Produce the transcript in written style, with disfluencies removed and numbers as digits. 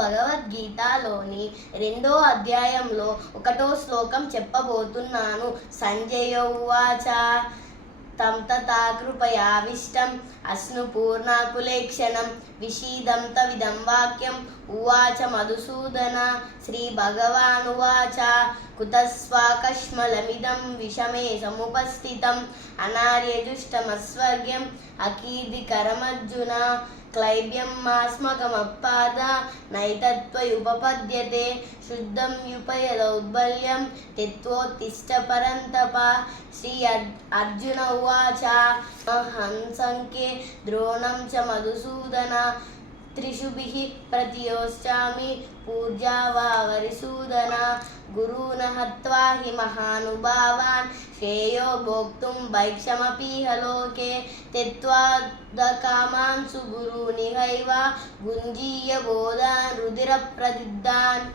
భగవద్గీతలోని 2వ అధ్యాయంలో 1వ శ్లోకం చెప్పబోతున్నాను. సంజయ ఉవాచ తం తథా కృపయావిష్టం అశ్నుపూర్ణాకులేక్షణం విషీదం తవిదం వాక్యం ఉవాచ మధుసూదన. శ్రీభగవానువాచ కుతస్వాకష్మలమిదం విషమే సముపస్థితం అనార్యజుష్టమస్వర్గ్యం అకీర్తికరమర్జున. క్లైబ్యం మాస్మకమపాద నైతత్వయుపపద్యతే శుద్ధం యుపయదౌద్బల్యం తిత్వోత్తిష్ట పరంతప. శ్రీ అర్జున ఉవాచ హంసంకే ద్రోణం చ మధుసూదన త్రిషుభిః ప్రతియోశ్చామి పూజ్యా వా వరిసూదన. గురూన్ హత్వా హి మహానుభావాన్ శ్రేయో భోక్తుం భైక్షమపీహ లోకే త్యక్త్వా కామాన్ సుగురూనిహైవ భుంజీయ బోధాన్ రుధిర ప్రదిగ్ధాన్.